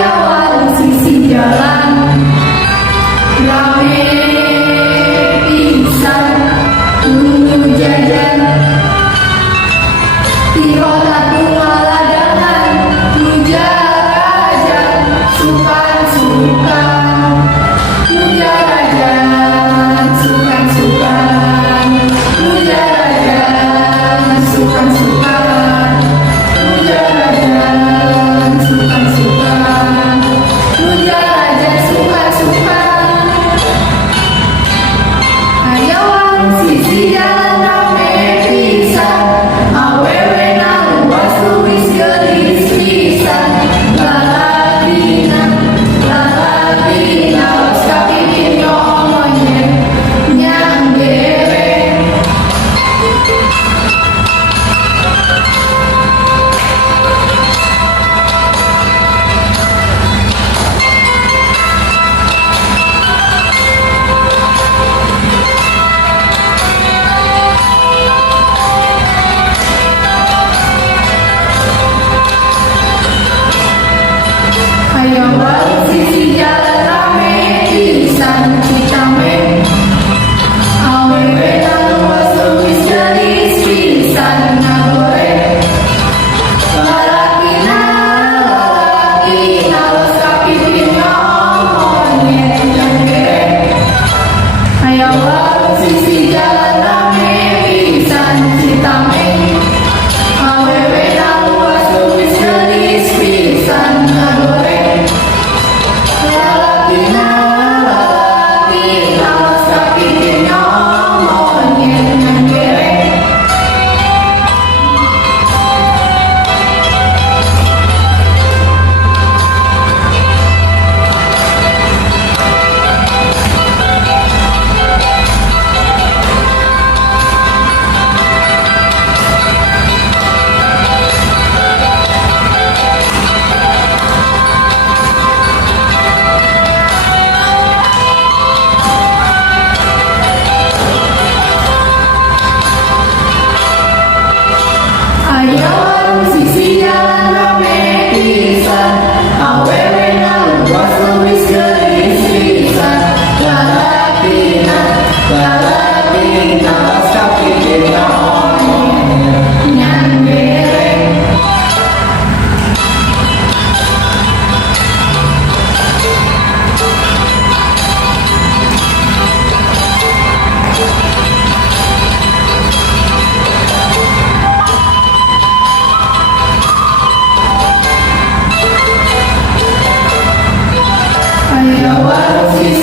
Karyawan sisi jalan rame pisan tunggu jajan tiro tatu ngaladangan mujaran sukan-sukan mujaran sukan-sukan mujaran sukan-sukan mujaran sukan-sukan mujaran sukan-sukan karyawan sisi jalan rame pisan awewe nang was luwis gelis pisan lalapina was kapikin nyomonye nyang dereng karyawan sisi jalan rame pisan citame awewe nang was luwis gelis pisan ngagoreng lalapina was kapikin nyomonye nyang dereng karyawan sisi jalan rame pisan citame awewe nang was luwis gelis pisan ngagoreng lalapina was kapikin nyomonye nyang dereng karyawan sisi jalan rame pisan awewe nang was luwis gelis pisan lalapina was kapikin nyomonye nyang dereng karyawan sisi